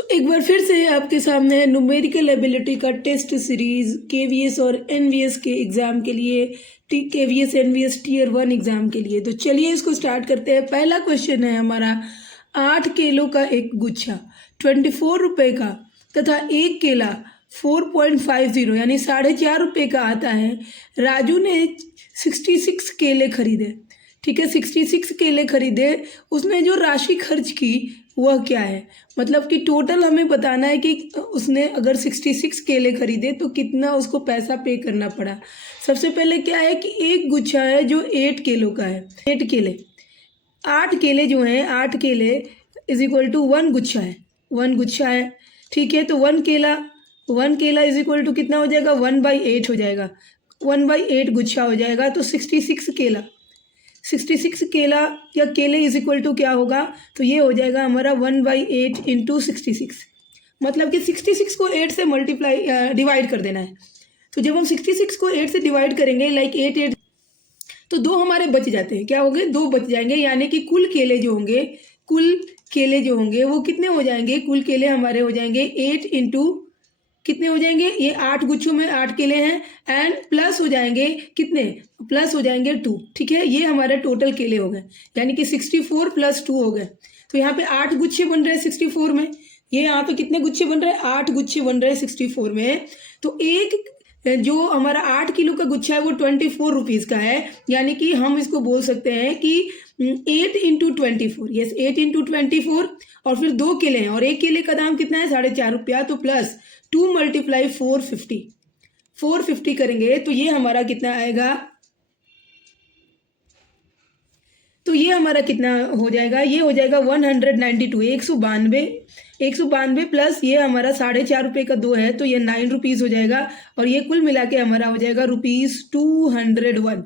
तो एक बार फिर से आपके सामने है न्यूमेरिकल एबिलिटी का टेस्ट सीरीज केवीएस और एनवीएस के एग्ज़ाम के लिए, केवीएस एनवीएस टीयर 1 एग्ज़ाम के लिए। तो चलिए इसको स्टार्ट करते हैं। पहला क्वेश्चन है हमारा, 8 केलों का एक गुच्छा 24 रुपये का तथा एक केला 4.50 यानी 4.5 रुपये का आता है। राजू ने 66 केले खरीदे। ठीक है, 66 केले खरीदे, उसने जो राशि खर्च की वह क्या है। मतलब कि टोटल हमें बताना है कि उसने अगर 66 केले खरीदे तो कितना उसको पैसा पे करना पड़ा। सबसे पहले क्या है कि एक गुच्छा है जो 8 किलो का है। 8 केले, 8 केले जो हैं, 8 केले इज इक्वल टू 1 गुच्छा है। 1 गुच्छा है, ठीक है। तो 1 केला इज इक्वल टू कितना हो जाएगा, 1/8 हो जाएगा। 1/8 गुच्छा हो जाएगा। तो 66 केला या केले इज इक्वल टू क्या होगा, तो ये हो जाएगा हमारा 1/8 इंटू 66। मतलब कि 66 को 8 से डिवाइड कर देना है। तो जब हम 66 को 8 से डिवाइड करेंगे, लाइक 8 तो 2 हमारे बच जाते हैं। क्या हो गए, 2 बच जाएंगे। यानी कि कुल केले जो होंगे वो कितने हो जाएंगे, कुल केले हमारे हो जाएंगे 8 इंटू कितने हो जाएंगे, ये 8 गुच्छों में 8 केले हैं, एंड प्लस हो जाएंगे कितने, प्लस हो जाएंगे 2। ठीक है, ये हमारे टोटल केले हो गए। यानी कि 64 + 2 हो गए। तो यहाँ पे 8 गुच्छे बन रहे हैं 64 में। ये यहाँ पे कितने गुच्छे बन रहे हैं, 8 गुच्छे बन रहे हैं 64 में। तो एक जो हमारा 8 किलो का गुच्छा है वो 24 रुपीज़ का है। यानी कि हम इसको बोल सकते हैं कि 8 इंटू 24, यस 8 इंटू 24। और फिर 2 केले हैं और एक केले का दाम कितना है, 4.5 रुपया। तो प्लस 2 × 450 करेंगे तो ये हमारा कितना आएगा, तो ये हमारा कितना हो जाएगा, ये हो जाएगा 192, 192 प्लस ये हमारा 4.5 रुपये का 2 है तो ये 9 रुपीज़ हो जाएगा। और ये कुल मिला के हमारा हो जाएगा ₹201,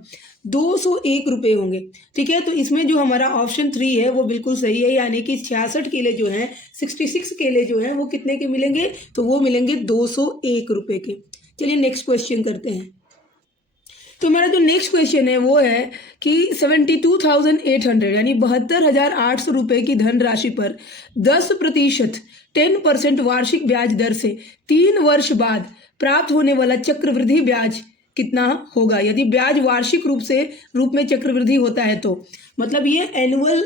201 रुपये होंगे। ठीक है, तो इसमें जो हमारा ऑप्शन 3 है वो बिल्कुल सही है। यानी कि 66 केले जो हैं, 66 केले जो हैं वो कितने के मिलेंगे, तो वो मिलेंगे 201 रुपये के। चलिए नेक्स्ट क्वेश्चन करते हैं। तो हमारा जो नेक्स्ट क्वेश्चन है वो है कि 72,800 यानी 72,800 रुपये की धनराशि पर 10% 10% वार्षिक ब्याज दर से 3 वर्ष बाद प्राप्त होने वाला चक्रवृद्धि ब्याज कितना होगा। यदि ब्याज वार्षिक रूप में चक्रवृद्धि होता है तो मतलब ये एनुअल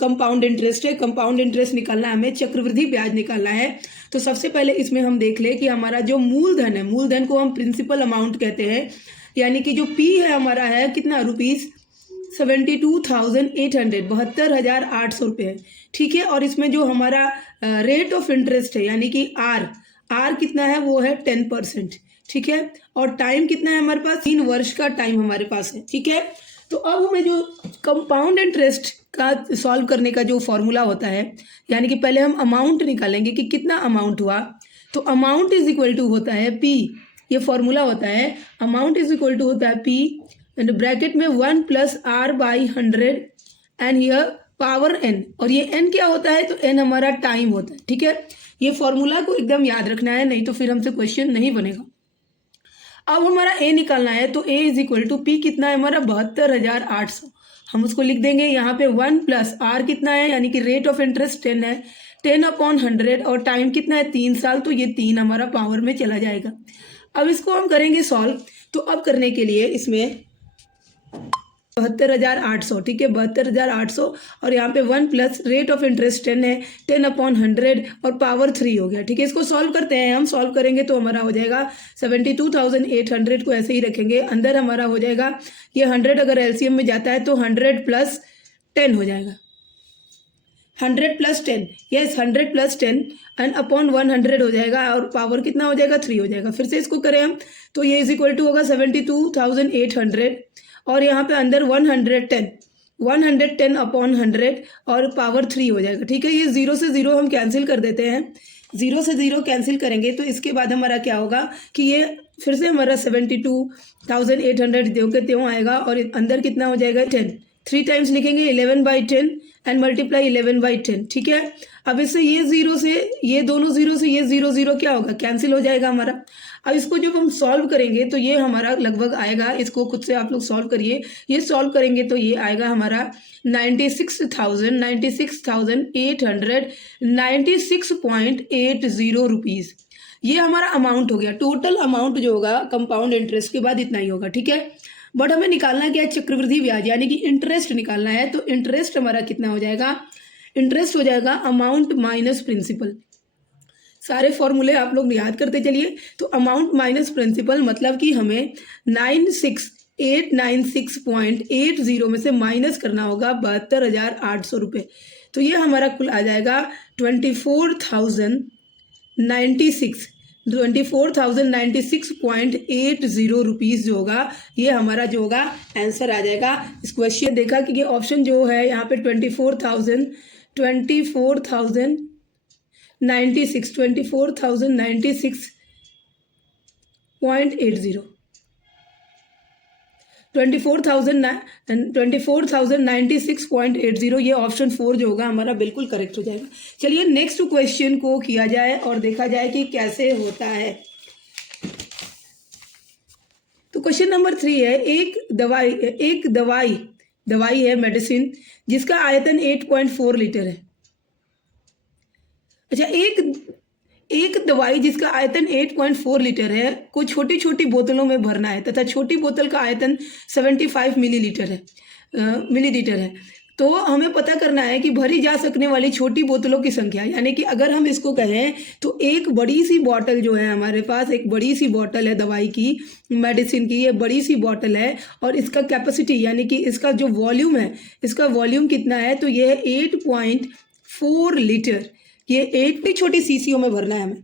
कंपाउंड इंटरेस्ट है। कंपाउंड इंटरेस्ट निकालना है हमें, चक्रवृद्धि ब्याज निकालना है। तो सबसे पहले इसमें हम देख ले कि हमारा जो मूलधन है, मूलधन को हम प्रिंसिपल अमाउंट कहते हैं। यानी कि जो P है हमारा है कितना, ₹72,800, 72,800 रुपये है। ठीक है, और इसमें जो हमारा रेट ऑफ इंटरेस्ट है यानी कि R कितना है, वो है 10%। ठीक है, और टाइम कितना है हमारे पास, 3 वर्ष का टाइम हमारे पास है। ठीक है, तो अब हमें जो कंपाउंड इंटरेस्ट का सॉल्व करने का जो फॉर्मूला होता है, यानी कि पहले हम अमाउंट निकालेंगे कि कितना अमाउंट हुआ। तो अमाउंट इज इक्वल टू होता है P, ये फॉर्मूला होता है, अमाउंट इज इक्वल टू होता है P एंड ब्रैकेट में 1 + R/100 and here power n। और ये n क्या होता है, तो n हमारा टाइम होता है। ठीक है, ये फॉर्मूला को एकदम याद रखना है, नहीं तो फिर हमसे क्वेश्चन नहीं बनेगा। अब हमारा a निकालना है, तो a is equal to P कितना है हमारा, 72,800। हम उसको लिख देंगे यहाँ पे 1 + R कितना है, यानी कि रेट ऑफ इंटरेस्ट 10 है, 10/100 और टाइम कितना है 3 साल, तो ये 3 हमारा पावर में चला जाएगा। अब इसको हम करेंगे सॉल्व। तो अब करने के लिए इसमें 72,800, ठीक है 72,800 और यहाँ पे 1 + रेट ऑफ इंटरेस्ट 10 है, 10/100 और पावर 3 हो गया। ठीक है, इसको सॉल्व करते हैं। हम सॉल्व करेंगे तो हमारा हो जाएगा 72,800 को ऐसे ही रखेंगे, अंदर हमारा हो जाएगा ये 100 अगर एलसीएम में जाता है तो 100 + 10 हो जाएगा, 100 + 10, यस 100 + 10 एंड अपॉन 100 हो जाएगा और पावर कितना हो जाएगा, 3 हो जाएगा। फिर से इसको करें हम तो ये इज इक्वल टू होगा 72,800 और यहाँ पे अंदर 110 अपॉन 100 और पावर 3 हो जाएगा। ठीक है, ये 0 से 0 हम कैंसिल कर देते हैं, 0 से 0 कैंसिल करेंगे तो इसके बाद हमारा क्या होगा कि ये फिर से हमारा 72,800 त्यों के त्यों आएगा और अंदर कितना हो जाएगा, 3 टाइम्स लिखेंगे 11/10 एंड मल्टीप्लाई 11/10, ठीक है। अब इससे ये ज़ीरो से ये दोनों ज़ीरो से ये ज़ीरो ज़ीरो क्या होगा, कैंसिल हो जाएगा हमारा। अब इसको जब हम सॉल्व करेंगे तो ये हमारा लगभग आएगा, इसको खुद से आप लोग सॉल्व करिए, ये सॉल्व करेंगे तो ये आएगा हमारा 96,896.80 रुपीज़। ये हमारा अमाउंट हो गया, टोटल अमाउंट जो होगा कंपाउंड इंटरेस्ट के बाद इतना ही होगा, ठीक है। बट हमें निकालना क्या है, चक्रवृद्धि ब्याज यानी कि इंटरेस्ट निकालना है। तो इंटरेस्ट हमारा कितना हो जाएगा, इंटरेस्ट हो जाएगा अमाउंट माइनस प्रिंसिपल। सारे फॉर्मूले आप लोग याद करते चलिए। तो अमाउंट माइनस प्रिंसिपल मतलब कि हमें 96,896.80 में से माइनस करना होगा 72,800 रुपये। तो ये हमारा कुल आ जाएगा 24,096.80 रुपीज़ जो होगा, ये हमारा जो होगा आंसर आ जाएगा। इस क्वेश्चन देखा कि ये ऑप्शन जो है यहाँ पे 24,096.80 ये ऑप्शन 4 जो होगा हमारा बिल्कुल करेक्ट हो जाएगा। चलिए नेक्स्ट क्वेश्चन को किया जाए और देखा जाए कि कैसे होता है। तो क्वेश्चन नंबर 3 है, एक दवाई है मेडिसिन जिसका आयतन 8.4 लीटर है। अच्छा, एक दवाई जिसका आयतन 8.4 लीटर है को छोटी छोटी बोतलों में भरना है तथा छोटी बोतल का आयतन 75 मिलीलीटर है। तो हमें पता करना है कि भरी जा सकने वाली छोटी बोतलों की संख्या, यानी कि अगर हम इसको कहें तो एक बड़ी सी बॉटल जो है हमारे पास, एक बड़ी सी बॉटल है दवाई की, मेडिसिन की, ये बड़ी सी बॉटल है और इसका कैपेसिटी यानी कि इसका जो वॉल्यूम है, इसका वॉल्यूम कितना है, तो ये है 8.4 लीटर। ये एक छोटी सीसीओ में भरना है हमें।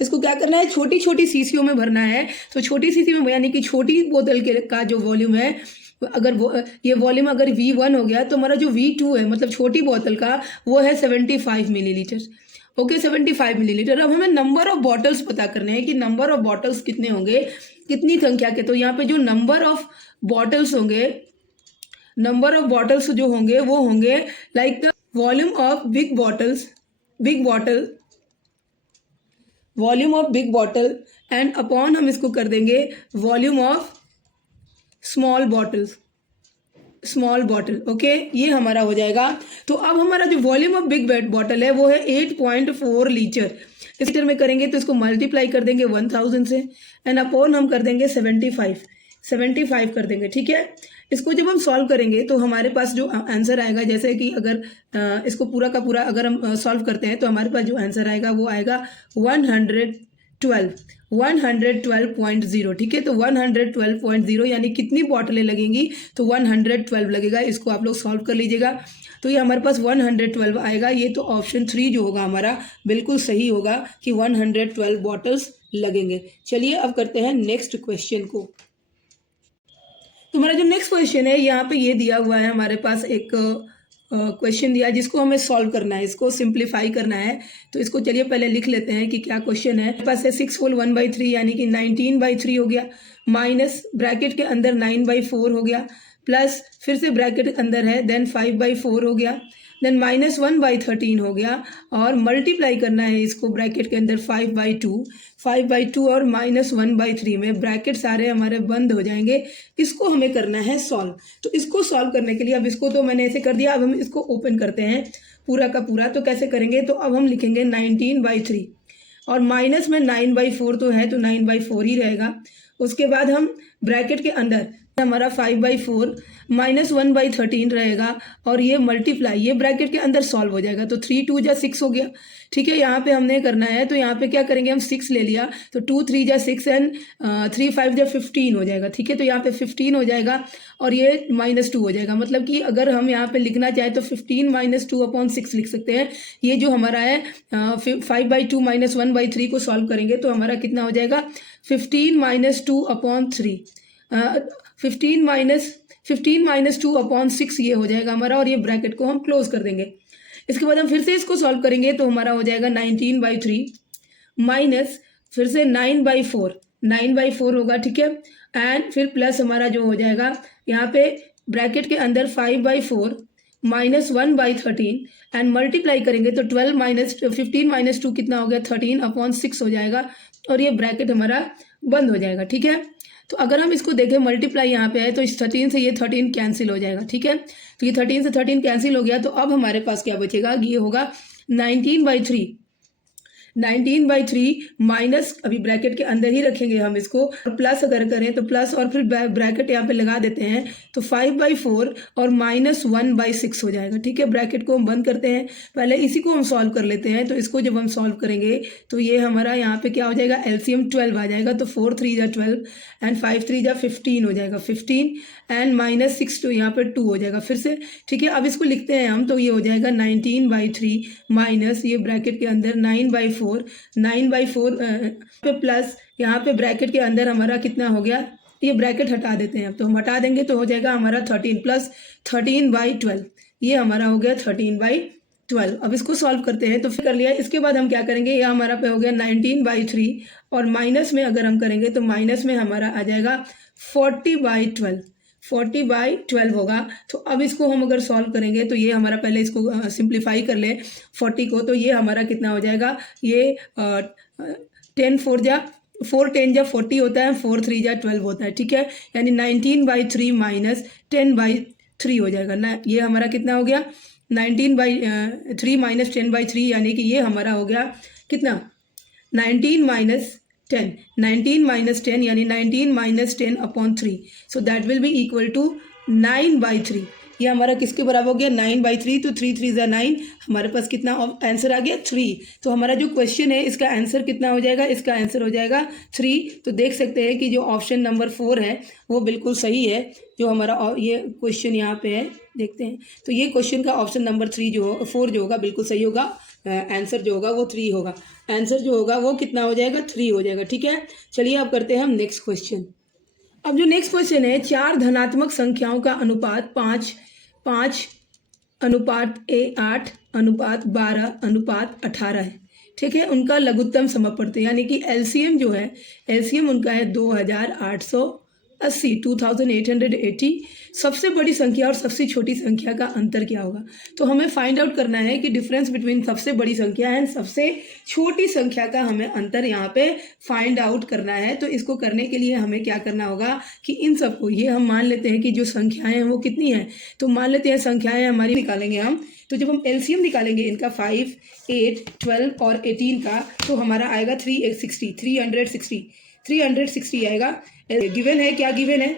इसको क्या करना है, छोटी छोटी सीसीओ में भरना है। तो छोटी सीसीओ में यानी कि छोटी बोतल के का जो वॉल्यूम है, अगर ये वॉल्यूम अगर V1 हो गया तो हमारा जो V2 है मतलब छोटी बोतल का वो है 75 मिलीलीटर। Okay, 75 millilitre. अब हमें नंबर ऑफ बॉटल्स पता करने हैं कि नंबर ऑफ बॉटल्स कितने होंगे, कितनी संख्या के। तो यहाँ पे जो नंबर ऑफ बॉटल्स होंगे, नंबर ऑफ बॉटल्स जो होंगे वो होंगे like the volume of big bottle and upon हम इसको कर देंगे volume of small bottle. Okay, ये हमारा हो जाएगा। तो अब हमारा जो वॉल्यूम ऑफ बिग बॉटल है वो है 8.4 लीटर। इस लीटर में करेंगे तो इसको मल्टीप्लाई कर देंगे 1000 से एंड अपॉन हम कर देंगे 75 कर देंगे, ठीक है। इसको जब हम सॉल्व करेंगे तो हमारे पास जो आंसर आएगा, जैसे कि अगर इसको पूरा का पूरा अगर हम सॉल्व करते हैं तो हमारे पास जो आंसर आएगा वो आएगा 112.0, ठीक है। तो 112.0 यानी कितनी बॉटलें लगेंगी, तो 112 लगेगा। इसको आप लोग सॉल्व कर लीजिएगा। तो ये हमारे पास 112 आएगा। ये तो ऑप्शन 3 जो होगा हमारा बिल्कुल सही होगा कि 112 बॉटल्स लगेंगे। चलिए अब करते हैं नेक्स्ट क्वेश्चन को। तो हमारा जो नेक्स्ट क्वेश्चन है, यहाँ पे ये दिया हुआ है हमारे पास एक क्वेश्चन दिया जिसको हमें सॉल्व करना है, इसको सिंप्लीफाई करना है। तो इसको चलिए पहले लिख लेते हैं कि क्या क्वेश्चन है। हमारे पास है 6 होल 1/3 यानी कि 19/3 हो गया, माइनस ब्रैकेट के अंदर 9/4 हो गया, प्लस फिर से ब्रैकेट के अंदर है देन 5/4 हो गया, देन -1/13 हो गया और मल्टीप्लाई करना है इसको ब्रैकेट के अंदर 5/2 और -1/3 में ब्रैकेट सारे हमारे बंद हो जाएंगे। इसको हमें करना है सॉल्व। तो इसको सॉल्व करने के लिए अब इसको तो मैंने ऐसे कर दिया, अब हम इसको ओपन करते हैं पूरा का पूरा। तो कैसे करेंगे, तो अब हम लिखेंगे 19/3 और माइनस में 9/4 तो है तो 9/4 ही रहेगा। उसके बाद हम ब्रैकेट के अंदर हमारा 5/4 -1/13 रहेगा और ये मल्टीप्लाई, ये ब्रैकेट के अंदर सॉल्व हो जाएगा। तो 3 2 जा 6 हो गया, ठीक है। यहाँ पे हमने करना है तो यहाँ पे क्या करेंगे, हम 6 ले लिया तो 2 3 जा 6 एंड 3 5 जा 15 हो जाएगा, ठीक है। तो यहाँ पे 15 हो जाएगा और ये -2 हो जाएगा। मतलब कि अगर हम यहाँ पे लिखना चाहें तो 15 - 2/6 लिख सकते हैं। ये जो हमारा है 5/2 -1/3 को सॉल्व करेंगे तो हमारा कितना हो जाएगा 15 - 2/3 15 - 2/6 ये हो जाएगा हमारा और ये ब्रैकेट को हम क्लोज कर देंगे। इसके बाद हम फिर से इसको सॉल्व करेंगे तो हमारा हो जाएगा 19/3 माइनस फिर से 9/4 होगा, ठीक है। एंड फिर प्लस हमारा जो हो जाएगा यहाँ पे ब्रैकेट के अंदर 5/4 माइनस 1/13 एंड मल्टीप्लाई करेंगे तो 12 माइनस 15 माइनस 2 कितना हो गया 13/6 हो जाएगा और ये ब्रैकेट हमारा बंद हो जाएगा। ठीक है, तो अगर हम इसको देखें मल्टीप्लाई यहाँ पे है तो इस 13 से ये 13 कैंसिल हो जाएगा। ठीक है, तो ये 13 से 13 कैंसिल हो गया, तो अब हमारे पास क्या बचेगा, ये होगा 19/3 माइनस, अभी ब्रैकेट के अंदर ही रखेंगे हम इसको, और प्लस अगर करें तो प्लस और फिर ब्रैकेट यहाँ पे लगा देते हैं तो 5/4 और माइनस 1/6 हो जाएगा। ठीक है, ब्रैकेट को हम बंद करते हैं, पहले इसी को हम सॉल्व कर लेते हैं। तो इसको जब हम सॉल्व करेंगे तो ये हमारा यहाँ पे क्या हो जाएगा, एलसीएम 12 आ जाएगा, तो 4 3 जा 12 एंड 5 3 जा 15 हो जाएगा, 15 एंड माइनस 6 तो यहाँ पे 2 हो जाएगा फिर से। ठीक है, अब इसको लिखते हैं हम, तो ये हो जाएगा 19/3 माइनस ये ब्रैकेट के अंदर 9/4 पे प्लस यहाँ पे ब्रैकेट के अंदर हमारा कितना हो गया, ये ब्रैकेट हटा देते हैं, अब तो हम हटा देंगे तो हो जाएगा हमारा 13 प्लस 13/12, ये हमारा हो गया 13/12। अब इसको सॉल्व करते हैं, तो फिर कर लिया, इसके बाद हम क्या करेंगे, ये हमारा पे हो गया 19/3 और माइनस में अगर हम करेंगे तो माइनस में हमारा आ जाएगा 40/12 होगा। तो अब इसको हम अगर सॉल्व करेंगे तो ये हमारा, पहले इसको सिंप्लीफाई कर ले 40 को, तो ये हमारा कितना हो जाएगा, ये 4 10 जा 40 होता है, 4 3 जा 12 होता है। ठीक है, यानी 19/3 माइनस 10/3 हो जाएगा ना, ये हमारा कितना हो गया 19/3 माइनस 10/3, यानी कि ये हमारा हो गया कितना 19 माइनस 10 यानी 19 minus 10/3, so that will be equal to 9/3। ये हमारा किसके बराबर हो गया 9/3, तो 3 3 9, हमारे पास कितना आंसर आ गया 3। तो हमारा जो क्वेश्चन है इसका आंसर कितना हो जाएगा, इसका आंसर हो जाएगा 3। तो देख सकते हैं कि जो ऑप्शन नंबर 4 है वो बिल्कुल सही है, जो हमारा ये क्वेश्चन यहाँ पे है, देखते हैं तो ये क्वेश्चन का ऑप्शन नंबर 4 जो होगा बिल्कुल सही होगा, आंसर जो होगा वो 3 होगा, आंसर जो होगा वो कितना हो जाएगा 3 हो जाएगा। ठीक है, चलिए अब करते हैं हम नेक्स्ट क्वेश्चन। अब जो नेक्स्ट क्वेश्चन है, 4 धनात्मक संख्याओं का अनुपात 5:8:12:18 है। ठीक है, उनका लघुत्तम समापवर्ती यानी कि एलसीएम जो है, एलसीएम उनका है 2880, सबसे बड़ी संख्या और सबसे छोटी संख्या का अंतर क्या होगा। तो हमें फाइंड आउट करना है कि डिफरेंस बिटवीन सबसे बड़ी संख्या एंड सबसे छोटी संख्या का हमें अंतर यहाँ पे फाइंड आउट करना है। तो इसको करने के लिए हमें क्या करना होगा कि इन सबको, ये हम मान लेते हैं कि जो संख्याएं हैं वो कितनी हैं, तो मान लेते हैं संख्याएं हमारी निकालेंगे हम, तो जब हम एलसीएम निकालेंगे इनका 5, 8, 12 और 18 का, तो हमारा आएगा 360 आएगा। गिवन है, क्या गिवन है,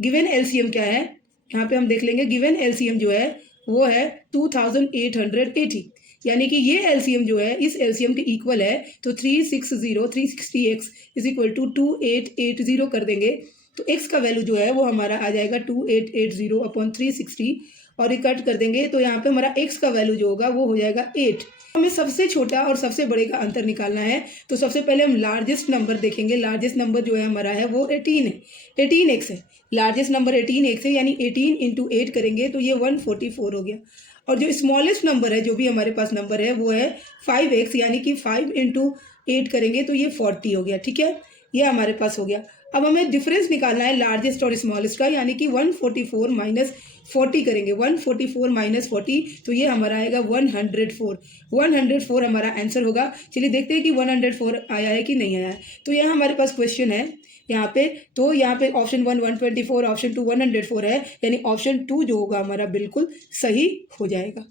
गिवन एलसीएम क्या है, यहाँ पे हम देख लेंगे, गिवन एलसीएम जो है वो है 2880, यानी कि ये एलसीएम जो है इस एलसीएम के इक्वल है, तो 360x इज इक्वल टू 2880 कर देंगे, तो x का वैल्यू जो है वो हमारा आ जाएगा 2880/360 और ये कट कर देंगे, तो यहाँ पे हमारा x का वैल्यू जो होगा वो हो जाएगा 8। हमें सबसे छोटा और सबसे बड़े का अंतर निकालना है, तो सबसे पहले हम लार्जेस्ट नंबर देखेंगे। लार्जेस्ट नंबर जो है हमारा है वो 18 है, 18x है, लार्जेस्ट नंबर 18x है, यानी 18 × 8 करेंगे तो ये 144 हो गया। और जो स्मॉलेस्ट नंबर है, जो भी हमारे पास नंबर है वो है 5x, यानी कि 5 × 8 करेंगे तो ये 40 हो गया। ठीक है, ये हमारे पास हो गया। अब हमें डिफरेंस निकालना है लार्जेस्ट और स्मॉलेस्ट का, यानी कि 144 माइनस 40 करेंगे, 144 माइनस 40, तो ये हमारा आएगा 104 हमारा आंसर होगा। चलिए देखते हैं कि 104 आया है कि नहीं आया है। तो यहाँ हमारे पास क्वेश्चन है यहाँ पे, तो यहाँ पे ऑप्शन 1 124, ऑप्शन 2 104 है, यानी ऑप्शन 2 जो होगा हमारा बिल्कुल सही हो जाएगा।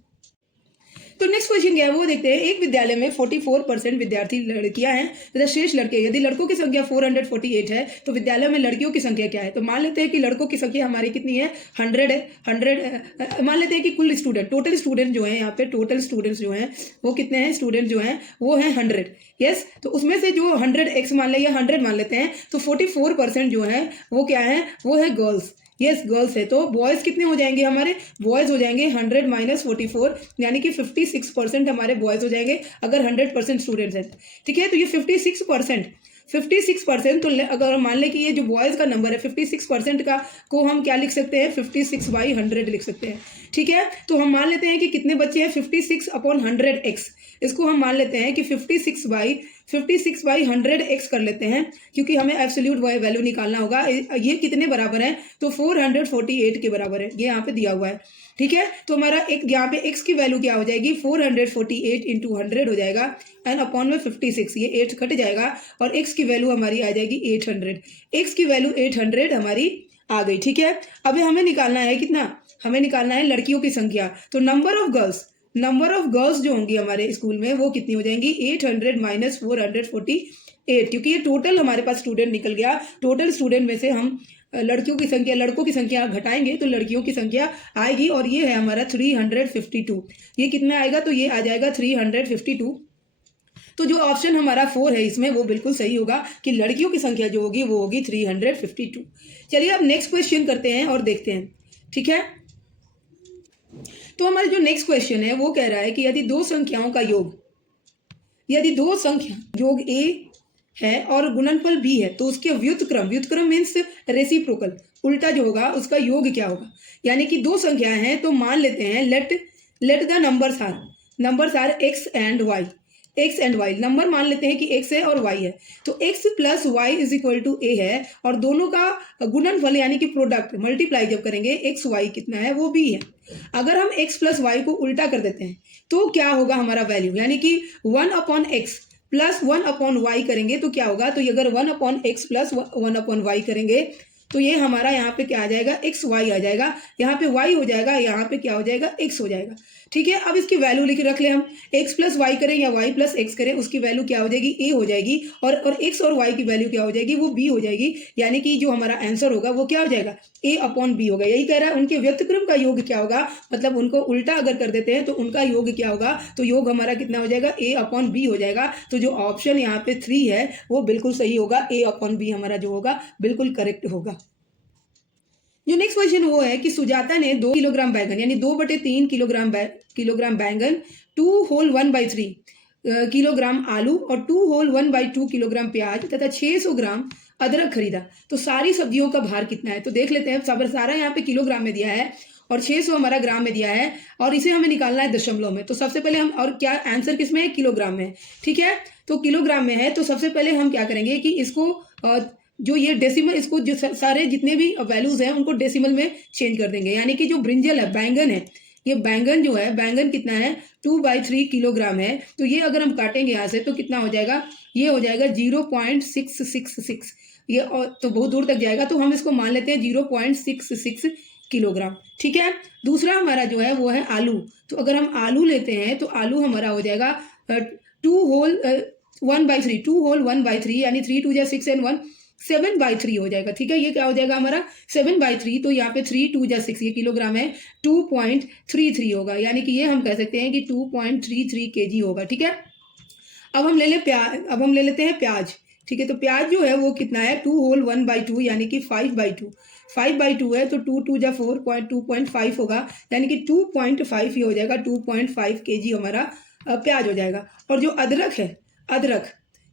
तो नेक्स्ट क्वेश्चन क्या है वो देखते हैं। एक विद्यालय में 44% विद्यार्थी लड़कियां हैं तथा शेष लड़के। यदि लड़कों की संख्या 448 है तो विद्यालय में लड़कियों की संख्या क्या है। तो मान लेते हैं कि लड़कों की संख्या हमारी कितनी है 100 है। 100 मान लेते हैं कि कुल स्टूडेंट, टोटल स्टूडेंट जो है यहाँ पे, टोटल स्टूडेंट्स जो हैं वो कितने हैं, स्टूडेंट जो हैं वो हैं 100। यस, तो उसमें से जो 100x मान ले या 100 मान लेते हैं, तो 44% जो है वो क्या है, वो है गर्ल्स। यस, गर्ल्स है। तो बॉयज़ कितने हो जाएंगे हमारे, बॉयज़ हो जाएंगे 100 माइनस 44, यानी कि 56% हमारे बॉयज़ हो जाएंगे अगर 100% स्टूडेंट्स हैं। ठीक है, तो ये 56%, तो अगर मान लें कि ये जो बॉयज़ का नंबर है 56% का को हम क्या लिख सकते हैं, 56/100 लिख सकते हैं। ठीक है, तो हम मान लेते हैं कि कितने बच्चे हैं, 56/100x, इसको हम मान लेते हैं कि 56/100 कर लेते हैं, क्योंकि हमें एब्सोल्यूट वैल्यू निकालना होगा। ये कितने बराबर है, तो 448 के बराबर है, ये यहाँ पे दिया हुआ है। ठीक है, तो हमारा एक यहाँ पे x की वैल्यू क्या हो जाएगी, 448 इंटू 100 हो जाएगा, एंड अपॉन में 56, ये 8 कट जाएगा और x की वैल्यू हमारी आ जाएगी 800। x की वैल्यू 800 हमारी आ गई। ठीक है, अभी हमें निकालना है कितना, हमें निकालना है लड़कियों की संख्या। तो नंबर ऑफ गर्ल्स जो होंगी हमारे स्कूल में वो कितनी हो जाएंगी, 800 माइनस 448, क्योंकि ये टोटल हमारे पास स्टूडेंट निकल गया। टोटल स्टूडेंट में से हम लड़कों की संख्या घटाएंगे तो लड़कियों की संख्या आएगी, और ये है हमारा 352। ये कितना आएगा, तो ये आ जाएगा 352। तो जो ऑप्शन हमारा 4 है इसमें वो बिल्कुल सही होगा कि लड़कियों की संख्या जो होगी वो होगी 352। चलिए अब नेक्स्ट क्वेश्चन करते हैं और देखते हैं। ठीक है, तो हमारा जो नेक्स्ट क्वेश्चन है वो कह रहा है कि यदि दो संख्या योग a है और गुणनफल b है तो उसके व्युत्क्रम मीन्स रेसिप्रोकल, उल्टा जो होगा उसका योग क्या होगा। यानी कि दो संख्याएं हैं, तो मान लेते हैं let the numbers are x and y, number मान लेते हैं कि x है और y है। तो x plus y is equal to a है, और दोनों का गुणनफल यानी कि प्रोडक्ट मल्टीप्लाई जब करेंगे x y कितना है वो b है। अगर हम x प्लस वाई को उल्टा कर देते हैं तो क्या होगा हमारा वैल्यू, यानी कि 1/x प्लस 1/y करेंगे तो क्या होगा, तो अगर 1/x प्लस 1/y करेंगे तो ये हमारा यहाँ पे क्या आ जाएगा, एक्स वाई आ जाएगा, यहाँ पे y हो जाएगा, यहाँ पे क्या हो जाएगा, x हो जाएगा। ठीक है, अब इसकी वैल्यू रख ले हम, x प्लस वाई करें या y प्लस x करें, उसकी वैल्यू क्या हो जाएगी, a हो जाएगी, और x और y की वैल्यू क्या हो जाएगी, वो b हो जाएगी। यानी कि जो हमारा आंसर होगा वो क्या हो जाएगा, a/b होगा। यही कह रहा है उनके व्यक्तिक्रम का योग क्या होगा, मतलब उनको उल्टा अगर कर देते हैं तो उनका योग क्या होगा, तो योग हमारा कितना हो जाएगा, a/b हो जाएगा। तो जो ऑप्शन यहाँ पे 3 है वो बिल्कुल सही होगा, a/b हमारा जो होगा बिल्कुल करेक्ट होगा। जो नेक्स्ट क्वेश्चन वो है कि सुजाता ने 2 किलोग्राम बैंगन यानी 2/3 किलोग्राम बैंगन, 2 होल 1/3 किलोग्राम आलू और 2 होल 1/2 किलोग्राम प्याज तथा 600 ग्राम अदरक खरीदा। तो सारी सब्जियों का भार कितना है, तो देख लेते हैं। सारा यहाँ पे किलोग्राम में दिया है और 600 हमारा ग्राम में दिया है, और इसे हमें निकालना है दशमलव में। तो सबसे पहले हम, और क्या आंसर किस में है, किलोग्राम में। ठीक है, तो किलोग्राम में है, तो सबसे पहले हम क्या करेंगे कि इसको जो ये डेसिमल, इसको जो सारे जितने भी वैल्यूज हैं उनको डेसिमल में चेंज कर देंगे। यानी कि जो ब्रिंजल है, बैंगन है, ये बैंगन जो है, बैंगन कितना है, 2/3 किलोग्राम है। तो ये अगर हम काटेंगे यहाँ से तो कितना हो जाएगा, ये हो जाएगा 0.666, ये तो बहुत दूर तक जाएगा, तो हम इसको मान लेते हैं 0.66 किलोग्राम। ठीक है, दूसरा हमारा जो है वो है आलू। तो अगर हम आलू लेते हैं तो आलू हमारा हो जाएगा 2 होल 1/3 यानी 3 2 6 एंड 1 7/3 हो जाएगा। ठीक है, ये क्या हो जाएगा हमारा 7/3, तो यहाँ पे 3 2 6, ये किलोग्राम है, 2.33 होगा। यानी कि ये हम कह सकते हैं कि 2.33 kg होगा। ठीक है, अब हम ले लेते हैं प्याज। ठीक है, तो प्याज जो है वो कितना है, 2 होल 1/2 यानी कि 5/2 है, तो 2 2 4 2.5 होगा, यानी कि 2.5 ही हो जाएगा, 2.5 kg हमारा प्याज हो जाएगा। और जो अदरक है,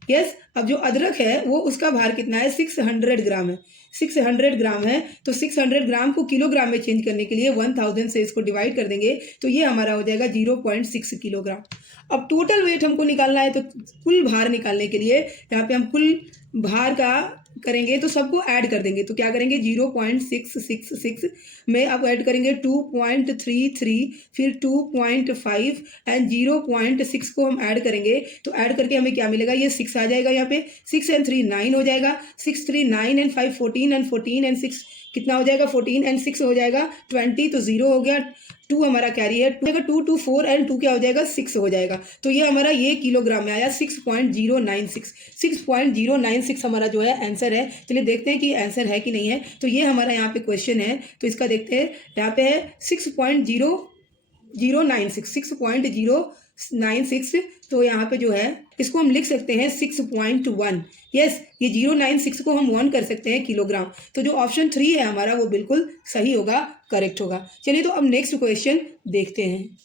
यस, अब जो अदरक है वो उसका भार कितना है, 600 ग्राम है, 600 ग्राम है। तो 600 ग्राम को किलोग्राम में चेंज करने के लिए 1000 से इसको डिवाइड कर देंगे, तो ये हमारा हो जाएगा 0.6 किलोग्राम। अब टोटल वेट हमको निकालना है, तो कुल भार निकालने के लिए यहाँ पे हम कुल भार का करेंगे तो सबको ऐड कर देंगे। तो क्या करेंगे, 0.666 में अब ऐड करेंगे 2.33, फिर 2.5 एंड 0.6 को हम ऐड करेंगे, तो ऐड करके हमें क्या मिलेगा, ये 6 आ जाएगा, यहाँ पे 6 एंड 3 9 हो जाएगा, 6 3 9 एंड 5 14 एंड 14 एंड 6 कितना हो जाएगा, 14 एंड 6 हो जाएगा 20, तो 0 हो गया, 2 हमारा कैरी है, 2 2 4 एंड 2 क्या हो जाएगा, 6 हो जाएगा। तो ये हमारा ये किलोग्राम में आया 6.096 हमारा जो है आंसर है। चलिए देखते हैं कि आंसर है कि नहीं है। तो ये हमारा यहाँ पे क्वेश्चन है, तो इसका देखते हैं, यहाँ पे है 6.096, तो यहाँ पे जो है इसको हम लिख सकते हैं 6.1। यस, ये 096 को हम 1 कर सकते हैं किलोग्राम। तो जो ऑप्शन 3 है हमारा वो बिल्कुल सही होगा, करेक्ट होगा। चलिए तो अब नेक्स्ट क्वेश्चन देखते हैं।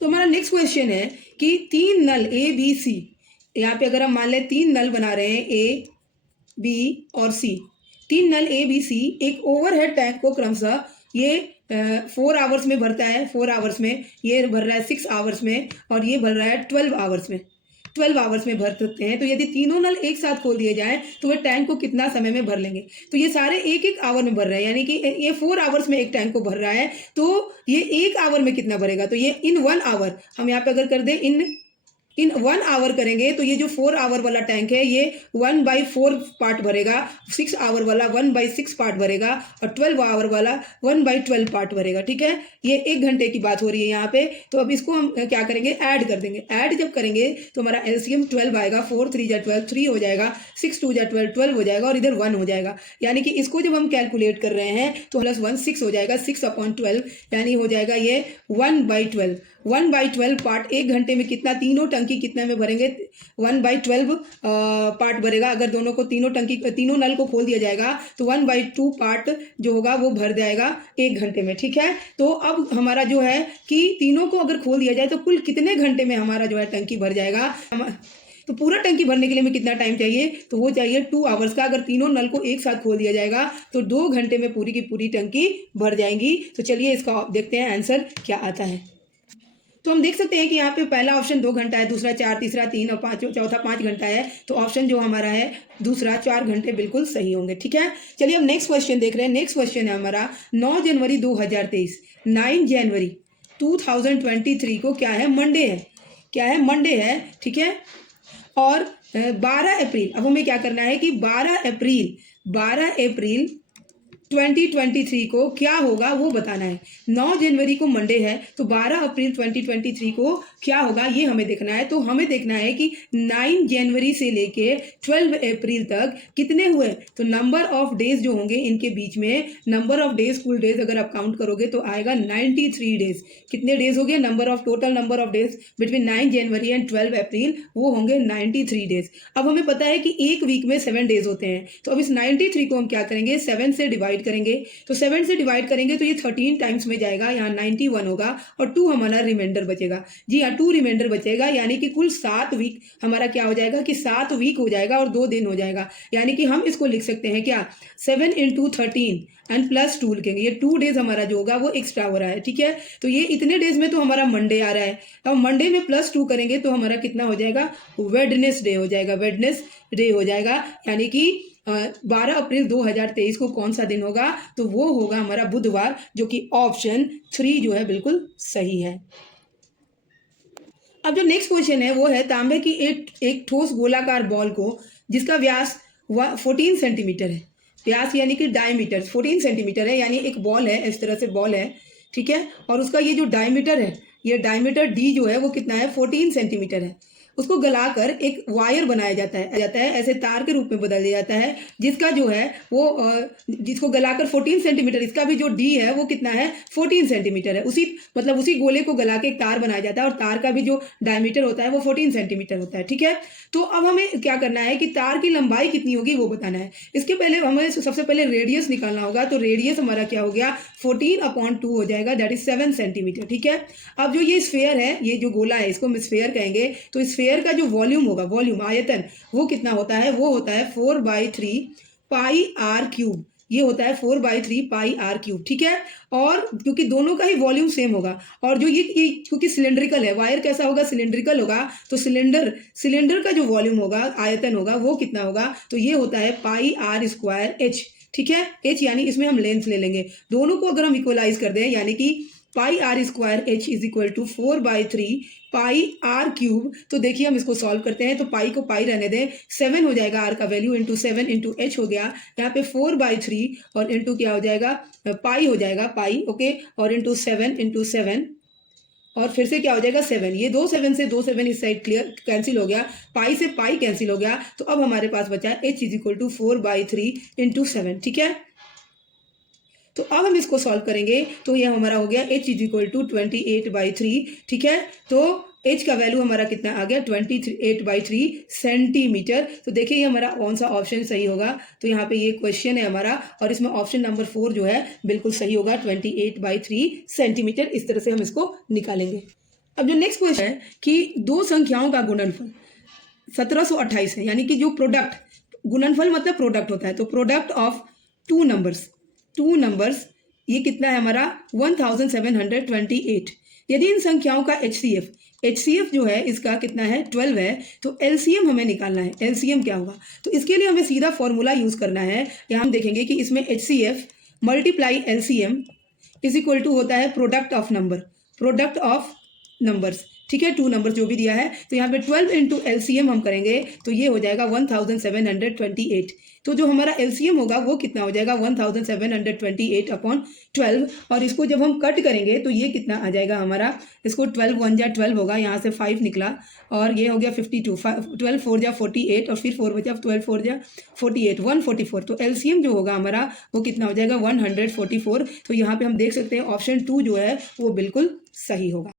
तो हमारा नेक्स्ट क्वेश्चन है कि 3 नल ABC, यहाँ पे अगर हम मान लें 3 नल बना रहे हैं A, B और C, 3 नल ABC एक ओवरहेड टैंक को क्रमशः ये 4 आवर्स में भरता है, 4 आवर्स में, ये भर रहा है 6 आवर्स में, और ये भर रहा है 12 आवर्स में। 12 आवर्स में भर सकते हैं। तो यदि तीनों नल एक साथ खोल दिए जाएँ तो वह टैंक को कितना समय में भर लेंगे। तो ये सारे एक एक आवर में भर रहे हैं, यानी कि ये 4 आवर्स में एक टैंक को भर रहा है। तो ये 1 आवर में कितना भरेगा, तो ये इन 1 आवर हम यहाँ पे अगर कर दें इन 1 आवर करेंगे तो ये जो 4 आवर वाला टैंक है ये 1/4 पार्ट भरेगा, 6 आवर वाला 1/6 पार्ट भरेगा और 12 आवर वाला 1/12 पार्ट भरेगा। ठीक है, ये 1 घंटे की बात हो रही है यहाँ पे। तो अब इसको हम क्या करेंगे, ऐड कर देंगे। ऐड जब करेंगे तो हमारा एलसीएम 12 आएगा, 4 3 जा 12, 3 हो जाएगा, 6 2 जा 12, 12 हो जाएगा और इधर 1 हो जाएगा। यानी कि इसको जब हम कैलकुलेट कर रहे हैं तो +1 6 हो जाएगा, 6/12 यानी हो जाएगा ये 1/12। 1/12 पार्ट 1 घंटे में कितना, तीनों टंकी कितने में भरेंगे, 1/12 पार्ट भरेगा। अगर दोनों को तीनों नल को खोल दिया जाएगा तो 1/2 पार्ट जो होगा वो भर जाएगा 1 घंटे में। ठीक है, तो अब हमारा जो है कि तीनों को अगर खोल दिया जाए तो कुल कितने घंटे में हमारा जो है टंकी भर जाएगा। तो पूरा टंकी भरने के लिए हमें कितना टाइम चाहिए, तो वो चाहिए 2 आवर्स का। अगर तीनों नल को एक साथ खोल दिया जाएगा तो 2 घंटे में पूरी की पूरी टंकी भर जाएंगी। तो चलिए इसका देखते हैं आंसर क्या आता है। तो हम देख सकते हैं कि यहाँ पे पहला ऑप्शन 2 घंटा है, दूसरा 4, तीसरा 3 और चौथा 5 घंटा है। तो ऑप्शन जो हमारा है दूसरा 4 घंटे बिल्कुल सही होंगे। ठीक है, चलिए हम नेक्स्ट क्वेश्चन देख रहे हैं। नेक्स्ट क्वेश्चन है हमारा 9 जनवरी 2023, 9 जनवरी 2023 को क्या है, मंडे है। क्या है, मंडे है। ठीक है, और 12 अप्रैल, अब हमें क्या करना है कि 12 अप्रैल 2023 को क्या होगा वो बताना है। 9 जनवरी को मंडे है तो 12 अप्रैल 2023 को क्या होगा ये हमें देखना है। तो हमें देखना है कि 9 जनवरी से लेके 12 अप्रैल तक कितने हुए। तो नंबर ऑफ डेज जो होंगे इनके बीच में, number of days, full days अगर आप काउंट करोगे तो आएगा 93 डेज। कितने डेज हो गए, total number of days between 9 January and 12 अप्रैल वो होंगे 93 डेज। अब हमें पता है कि एक वीक में 7 डेज होते हैं। तो अब इस 93 को हम क्या करेंगे, 7 से डिवाइड करेंगे। तो 7 से डिवाइड करेंगे तो ये 13 टाइम्स में जाएगा, यहाँ 91 होगा और 2 हमारा रिमाइंडर बचेगा। जी हाँ, 2 रिमाइंडर बचेगा, यानी कि कुल 7 वीक हमारा क्या हो जाएगा कि 7 वीक हो जाएगा और 2 दिन हो जाएगा। यानी कि हम इसको लिख सकते हैं क्या, 7 × 13 एंड +2 लिखेंगे। ये 2 डेज हमारा जो होगा वो एक्स्ट्रा हो रहा है। ठीक है, तो ये इतने डेज में तो हमारा मंडे आ रहा है। अब मंडे में +2 करेंगे तो हमारा कितना हो जाएगा, वेडनेसडे हो जाएगा, वेडनेसडे हो जाएगा। यानी कि 12 अप्रैल 2023 को कौन सा दिन होगा, तो वो होगा हमारा बुधवार, जो कि ऑप्शन 3 जो है बिल्कुल सही है। अब जो नेक्स्ट क्वेश्चन है वो है तांबे की एक ठोस गोलाकार बॉल को जिसका व्यास 14 सेंटीमीटर है। व्यास यानी कि डायमीटर 14 सेंटीमीटर है, यानी एक बॉल है, इस तरह से बॉल है। ठीक है, और उसका ये जो डायमीटर है, ये डायमीटर डी जो है वो कितना है, 14 सेंटीमीटर है। उसको गलाकर एक वायर बनाया जाता है ऐसे तार के रूप में बदल दिया जाता है, जिसका जो है वो जिसको गलाकर 14 सेंटीमीटर, इसका भी जो डी है वो कितना है, 14 सेंटीमीटर है। उसी गोले को गला के एक तार बनाया जाता है और तार का भी जो डायमीटर होता है वो 14 सेंटीमीटर होता है। ठीक है, तो अब हमें क्या करना है कि तार की लंबाई कितनी होगी वो बताना है। इसके पहले हमें सबसे पहले रेडियस निकालना होगा। तो रेडियस हमारा क्या हो गया, 14/2 हो जाएगा, दैट इज 7 सेंटीमीटर। ठीक है, अब जो ये स्फेयर है, ये जो गोला है, इसको हम स्फेयर कहेंगे। तो स्फेयर का जो वॉल्यूम होगा, वॉल्यूम आयतन, वो कितना होता है, वो होता है 4/3 पाई आर क्यूब। ये होता है 4/3 पाई आर क्यूब। ठीक है, और क्योंकि दोनों का ही वॉल्यूम सेम होगा और जो ये क्योंकि सिलेंड्रिकल है, वायर कैसा होगा, सिलेंड्रिकल होगा, तो सिलेंडर का जो वॉल्यूम होगा, आयतन होगा, वो कितना होगा, तो ये होता है पाई आर स्क्वायर एच। ठीक है, एच यानी इसमें हम लेंथ ले लेंगे, दोनों को अगर हम इक्वलाइज कर दें, यानी कि pi r square h is equal to 4/3 pi r cube. तो देखिए हम इसको सॉल्व करते हैं। तो पाई को पाई रहने दें, 7 हो जाएगा आर का वैल्यू, इंटू 7 इंटू एच हो गया, यहाँ पे 4/3 और इंटू क्या हो जाएगा, पाई हो जाएगा, पाई, ओके, और इंटू 7 और फिर से क्या हो जाएगा 7। ये 2 7 से 2 7 इस साइड क्लियर कैंसिल हो गया, पाई से पाई कैंसिल हो गया। तो अब हमारे पास बचा H is equal to 4/3 into 7। ठीक है, तो अब हम इसको सॉल्व करेंगे तो ये हमारा हो गया h इज इक्वल टू 28/3। ठीक है, तो h का वैल्यू हमारा कितना आ गया, 28/3 सेंटीमीटर। तो देखिए ये हमारा कौन सा ऑप्शन सही होगा। तो यहाँ पे ये क्वेश्चन है हमारा और इसमें ऑप्शन नंबर 4 जो है बिल्कुल सही होगा, 28/3 सेंटीमीटर। इस तरह से हम इसको निकालेंगे। अब जो नेक्स्ट क्वेश्चन है कि दो संख्याओं का गुणनफल 1728 है, यानी कि जो प्रोडक्ट, गुणनफल मतलब प्रोडक्ट होता है, तो प्रोडक्ट ऑफ टू नंबर्स ये कितना है हमारा 1728। यदि इन संख्याओं का HCF HCF जो है इसका कितना है 12 है, तो LCM हमें निकालना है। LCM क्या होगा, तो इसके लिए हमें सीधा फॉर्मूला यूज़ करना है। यहाँ हम देखेंगे कि इसमें HCF multiply LCM is equal to होता है प्रोडक्ट ऑफ नंबर्स, ठीक है, 2 नंबर जो भी दिया है। तो यहाँ पे 12 इंटू LCM हम करेंगे तो ये हो जाएगा 1728। तो जो हमारा LCM होगा वो कितना हो जाएगा 1728 अपॉन 12, और इसको जब हम कट करेंगे तो ये कितना आ जाएगा हमारा, इसको 12 1 जा 12 होगा, यहाँ से 5 निकला और ये हो गया 52, 12 4 जा 48 और फिर 4 बचा, 12 4 जा 48, 144। तो LCM जो होगा हमारा वो कितना हो जाएगा 144। तो यहाँ पे हम देख सकते हैं ऑप्शन 2 जो है वो बिल्कुल सही होगा।